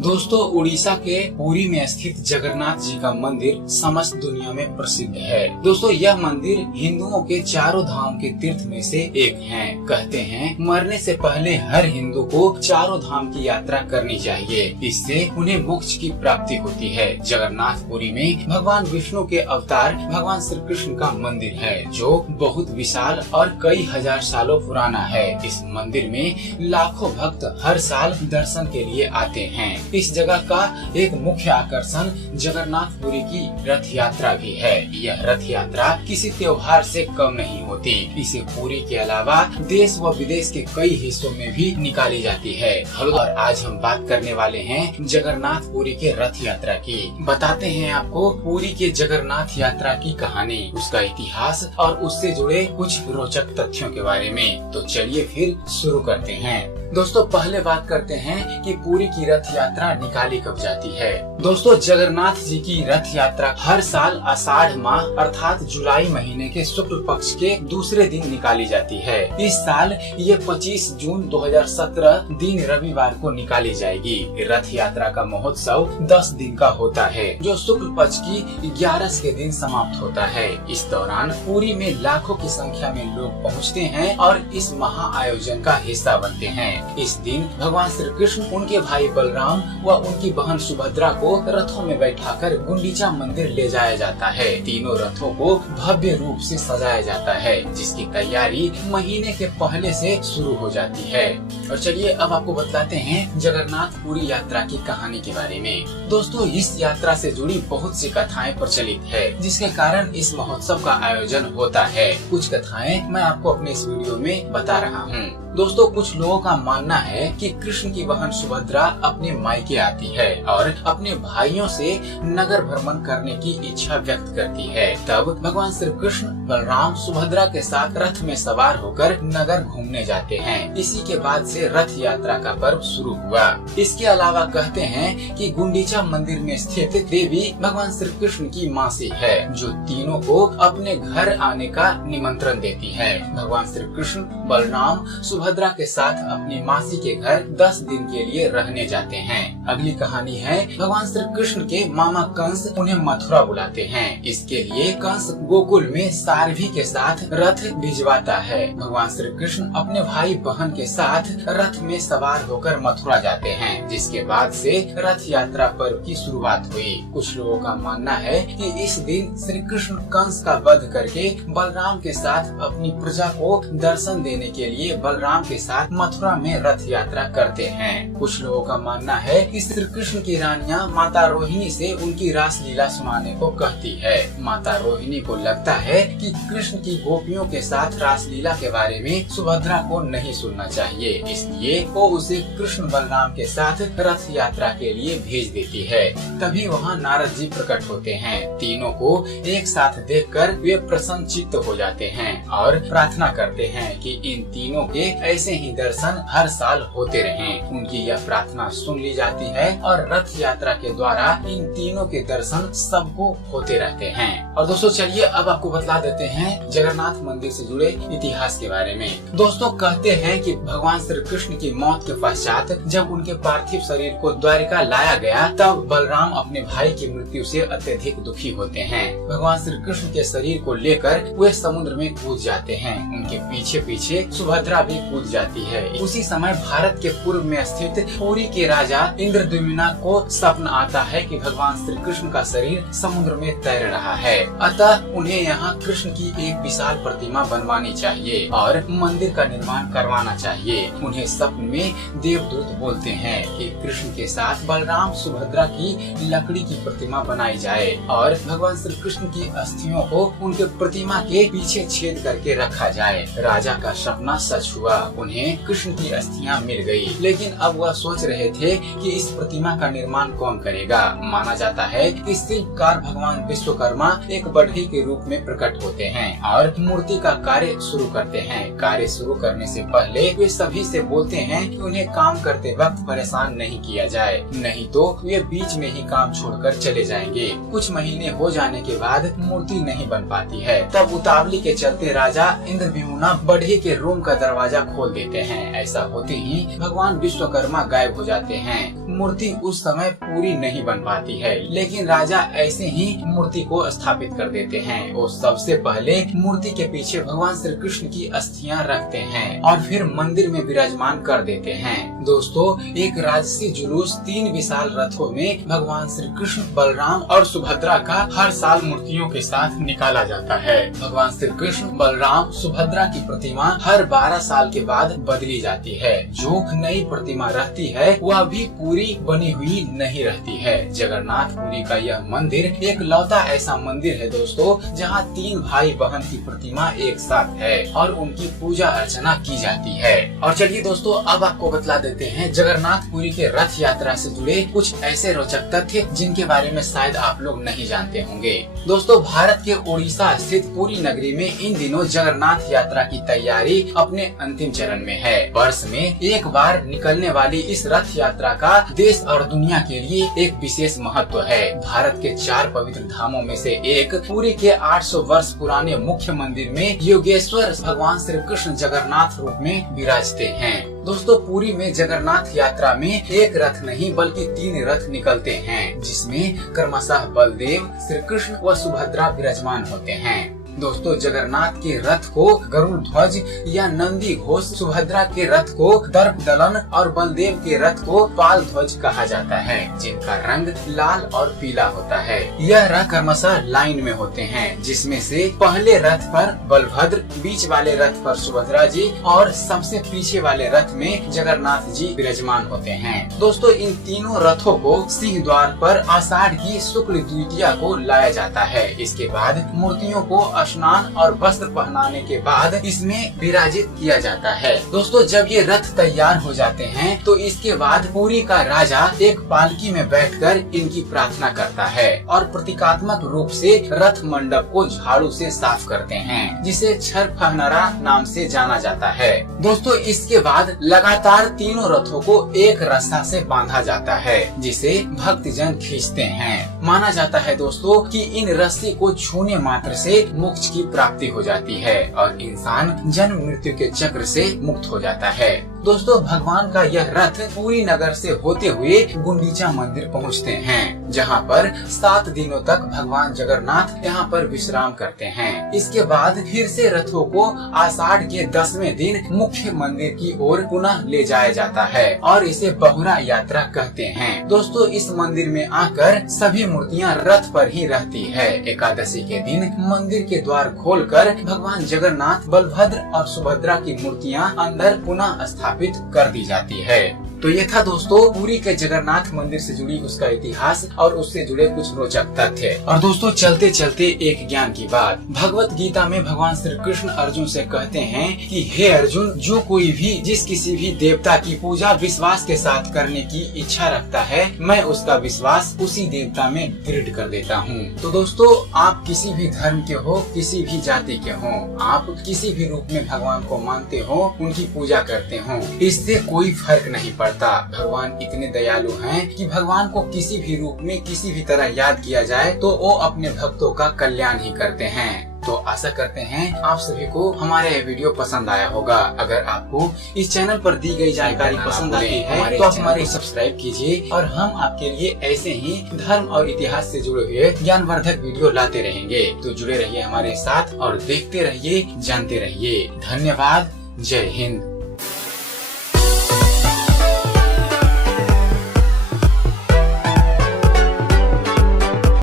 दोस्तों, उड़ीसा के पुरी में स्थित जगन्नाथ जी का मंदिर समस्त दुनिया में प्रसिद्ध है। दोस्तों, यह मंदिर हिंदुओं के चारों धाम के तीर्थ में से एक है। कहते हैं मरने से पहले हर हिंदू को चारों धाम की यात्रा करनी चाहिए, इससे उन्हें मोक्ष की प्राप्ति होती है। जगन्नाथपुरी में भगवान विष्णु के अवतार भगवान श्री कृष्ण का मंदिर है, जो बहुत विशाल और कई हजार सालों पुराना है। इस मंदिर में लाखों भक्त हर साल दर्शन के लिए आते हैं। इस जगह का एक मुख्य आकर्षण जगन्नाथपुरी की रथ यात्रा भी है। यह रथ यात्रा किसी त्योहार से कम नहीं होती। इसे पुरी के अलावा देश व विदेश के कई हिस्सों में भी निकाली जाती है। और आज हम बात करने वाले हैं जगन्नाथपुरी के रथ यात्रा की। बताते हैं आपको पुरी के जगन्नाथ यात्रा की कहानी, उसका इतिहास और उससे जुड़े कुछ रोचक तथ्यों के बारे में। तो चलिए फिर शुरू करते हैं। दोस्तों, पहले बात करते हैं कि पुरी की रथ यात्रा निकाली कब जाती है। दोस्तों, जगन्नाथ जी की रथ यात्रा हर साल आषाढ़ माह अर्थात जुलाई महीने के शुक्ल पक्ष के दूसरे दिन निकाली जाती है। इस साल ये 25 जून 2017 दिन रविवार को निकाली जाएगी। रथ यात्रा का महोत्सव 10 दिन का होता है, जो शुक्ल पक्ष की 11 के दिन समाप्त होता है। इस दौरान पुरी में लाखों की संख्या में लोग पहुँचते हैं और इस महा आयोजन का हिस्सा बनते हैं। इस दिन भगवान श्री कृष्ण, उनके भाई बलराम व उनकी बहन सुभद्रा को रथों में बैठाकर गुंडीचा मंदिर ले जाया जाता है। तीनों रथों को भव्य रूप से सजाया जाता है, जिसकी तैयारी महीने के पहले से शुरू हो जाती है। और चलिए अब आपको बताते हैं जगन्नाथपुरी यात्रा की कहानी के बारे में। दोस्तों, इस यात्रा से जुड़ी बहुत सी कथाएं प्रचलित है, जिसके कारण इस महोत्सव का आयोजन होता है। कुछ कथाएं मैं आपको अपने इस वीडियो में बता रहा हूँ। दोस्तों, कुछ लोगों का मानना है कि कृष्ण की बहन सुभद्रा अपने मायके आती है और अपने भाइयों से नगर भ्रमण करने की इच्छा व्यक्त करती है। तब भगवान श्री कृष्ण बलराम सुभद्रा के साथ रथ में सवार होकर नगर घूमने जाते हैं। इसी के बाद से रथ यात्रा का पर्व शुरू हुआ। इसके अलावा कहते हैं कि गुंडीचा मंदिर में स्थित देवी भगवान श्री कृष्ण की मासी है, जो तीनों को अपने घर आने का निमंत्रण देती है। भगवान श्री कृष्ण बलराम सुभद्रा के साथ अपनी मासी के घर 10 दिन के लिए रहने जाते हैं। अगली कहानी है भगवान श्री कृष्ण के मामा कंस उन्हें मथुरा बुलाते हैं। इसके लिए कंस गोकुल में सारभी के साथ रथ भिजवाता है। भगवान श्री कृष्ण अपने भाई बहन के साथ रथ में सवार होकर मथुरा जाते हैं, जिसके बाद से रथ यात्रा पर्व की शुरुआत हुई। कुछ लोगों का मानना है कि इस दिन श्री कृष्ण कंस का वध करके बलराम के साथ अपनी प्रजा को दर्शन देने के लिए बलराम के साथ मथुरा में रथ यात्रा करते हैं। कुछ लोगों का मानना है कि श्री कृष्ण की रानियां माता रोहिणी से उनकी रास लीला सुनाने को कहती है। माता रोहिणी को लगता है कि कृष्ण की गोपियों के साथ रास लीला के बारे में सुभद्रा को नहीं सुनना चाहिए, इसलिए वो उसे कृष्ण बलराम के साथ रथ यात्रा के लिए भेज देती है। तभी वहाँ नारद जी प्रकट होते हैं। तीनों को एक साथ देखकर वे प्रसन्न चित्त हो जाते हैं और प्रार्थना करते हैं कि इन तीनों के ऐसे ही दर्शन हर साल होते रहें। उनकी यह प्रार्थना सुन ली जाती है और रथ यात्रा के द्वारा इन तीनों के दर्शन सबको होते रहते हैं। और दोस्तों, चलिए अब आपको बता देते हैं जगन्नाथ मंदिर से जुड़े इतिहास के बारे में। दोस्तों, कहते हैं कि भगवान श्री कृष्ण की मौत के पश्चात जब उनके पार्थिव शरीर को द्वारिका लाया गया, तब बलराम अपने भाई की मृत्यु से अत्यधिक दुखी होते हैं। भगवान श्री कृष्ण के शरीर को लेकर वे समुद्र में कूद जाते हैं। उनके पीछे पीछे सुभद्रा भी कूद जाती है। उसी समय भारत के पूर्व में स्थित पुरी के राजा इंद्रद्युम्न को स्वप्न आता है कि भगवान श्री कृष्ण का शरीर समुद्र में तैर रहा है, अतः उन्हें यहाँ कृष्ण की एक विशाल प्रतिमा बनवानी चाहिए और मंदिर का निर्माण करवाना चाहिए। उन्हें स्वप्न में देवदूत बोलते हैं कि कृष्ण के साथ बलराम सुभद्रा की लकड़ी की प्रतिमा बनाई जाए और भगवान श्री कृष्ण की अस्थियों को उनके प्रतिमा के पीछे छेद करके रखा जाए। राजा का सपना सच हुआ, उन्हें कृष्ण की अस्थियां मिल गई। लेकिन अब वह सोच रहे थे कि इस प्रतिमा का निर्माण कौन करेगा। माना जाता है कि शिल्पकार भगवान विश्वकर्मा एक बढ़ई के रूप में प्रकट होते हैं और मूर्ति का कार्य शुरू करते हैं। कार्य शुरू करने से पहले वे सभी से बोलते हैं कि उन्हें काम करते वक्त परेशान नहीं किया जाए, नहीं तो वे बीच में ही काम छोड़कर चले जाएंगे। कुछ महीने हो जाने के बाद मूर्ति नहीं बन पाती है। तब उतावली के चलते राजा इंद्रद्युम्न बढ़ई के रूम का दरवाजा खोल देते हैं। ऐसा होते ही भगवान विश्वकर्मा गायब हो जाते हैं। मूर्ति उस समय पूरी नहीं बन पाती है, लेकिन राजा ऐसे ही मूर्ति को स्थापित कर देते हैं। वो सबसे पहले मूर्ति के पीछे भगवान श्री कृष्ण की अस्थियां रखते हैं और फिर मंदिर में विराजमान कर देते हैं। दोस्तों, एक राजसी जुलूस 3 विशाल रथों में भगवान श्री कृष्ण, बलराम और सुभद्रा का हर साल मूर्तियों के साथ निकाला जाता है। भगवान श्री कृष्ण, बलराम, सुभद्रा की प्रतिमा हर 12 साल के बाद बदली जाती है। जो नई प्रतिमा रहती है वह भी पूरी बनी हुई नहीं रहती है। जगन्नाथपुरी का यह मंदिर एक लौता ऐसा मंदिर है दोस्तों, जहाँ 3 भाई बहन की प्रतिमा एक साथ है और उनकी पूजा अर्चना की जाती है। और चलिए दोस्तों, अब आपको बतला देते हैं जगन्नाथपुरी के रथ यात्रा से जुड़े कुछ ऐसे रोचक तथ्य जिनके बारे में शायद आप लोग नहीं जानते होंगे। दोस्तों, भारत के उड़ीसा स्थित पुरी नगरी में इन दिनों जगन्नाथ यात्रा की तैयारी अपने अंतिम चरण में है। वर्ष में एक बार निकलने वाली इस रथ यात्रा का देश और दुनिया के लिए एक विशेष महत्व है। भारत के 4 पवित्र धामों में से एक पुरी के 800 वर्ष पुराने मुख्य मंदिर में योगेश्वर भगवान श्री कृष्ण जगन्नाथ रूप में विराजते हैं। दोस्तों, पुरी में जगन्नाथ यात्रा में एक रथ नहीं बल्कि 3 रथ निकलते हैं, जिसमें क्रमशः बलदेव, श्री कृष्ण व सुभद्रा विराजमान होते हैं। दोस्तों, जगन्नाथ के रथ को गरुड़ ध्वज या नंदी घोष, सुभद्रा के रथ को दर्प दलन और बलदेव के रथ को पाल ध्वज कहा जाता है, जिनका रंग लाल और पीला होता है। यह रथ क्रमशः लाइन में होते हैं, जिसमें से पहले रथ पर बलभद्र, बीच वाले रथ पर सुभद्रा जी और सबसे पीछे वाले रथ में जगन्नाथ जी विराजमान होते हैं। दोस्तों, इन तीनों रथों को सिंह द्वार पर आषाढ़ की शुक्ल द्वितीया को लाया जाता है। इसके बाद मूर्तियों को स्नान और वस्त्र पहनाने के बाद इसमें विराजित किया जाता है। दोस्तों, जब ये रथ तैयार हो जाते हैं तो इसके बाद पुरी का राजा एक पालकी में बैठकर इनकी प्रार्थना करता है और प्रतीकात्मक रूप से रथ मंडप को झाड़ू से साफ करते हैं, जिसे छर फहनरा नाम से जाना जाता है। दोस्तों, इसके बाद लगातार तीनों रथों को एक रस्सा से बांधा जाता है, जिसे भक्तजन खींचते हैं। माना जाता है दोस्तों कि इन रस्सी को छूने मात्र से मोक्ष की प्राप्ति हो जाती है और इंसान जन्म मृत्यु के चक्र से मुक्त हो जाता है। दोस्तों, भगवान का यह रथ पुरी नगर से होते हुए गुंडीचा मंदिर पहुंचते हैं, जहां पर 7 दिनों तक भगवान जगन्नाथ यहां पर विश्राम करते हैं। इसके बाद फिर से रथों को आषाढ़ के 10वें दिन मुख्य मंदिर की ओर पुनः ले जाया जाता है और इसे बहुरा यात्रा कहते हैं। दोस्तों, इस मंदिर में आकर सभी मूर्तियां रथ पर ही रहती है। एकादशी के दिन मंदिर के द्वार खोलकर भगवान जगन्नाथ, बलभद्र और सुभद्रा की मूर्तियां अंदर पुनः स्थापित कर दी जाती है। तो ये था दोस्तों पुरी के जगन्नाथ मंदिर से जुड़ी उसका इतिहास और उससे जुड़े कुछ रोचक तथ्य। और दोस्तों, चलते चलते एक ज्ञान की बात। भगवत गीता में भगवान श्री कृष्ण अर्जुन से कहते हैं कि हे अर्जुन, जो कोई भी जिस किसी भी देवता की पूजा विश्वास के साथ करने की इच्छा रखता है, मैं उसका विश्वास उसी देवता में दृढ़ कर देता हूँ। तो दोस्तों, आप किसी भी धर्म के हो, किसी भी जाति के हो, आप किसी भी रूप में भगवान को मानते हो, उनकी पूजा करते हो, इससे कोई फर्क नहीं पड़ता। भगवान इतने दयालु हैं कि भगवान को किसी भी रूप में किसी भी तरह याद किया जाए तो वो अपने भक्तों का कल्याण ही करते हैं। तो आशा करते हैं आप सभी को हमारा यह वीडियो पसंद आया होगा। अगर आपको इस चैनल पर दी गई जानकारी पसंद आती है तो आप हमारे सब्सक्राइब कीजिए और हम आपके लिए ऐसे ही धर्म और इतिहास से जुड़े हुए ज्ञानवर्धक वीडियो लाते रहेंगे। तो जुड़े रहिए हमारे साथ और देखते रहिए, जानते रहिए। धन्यवाद। जय हिंद।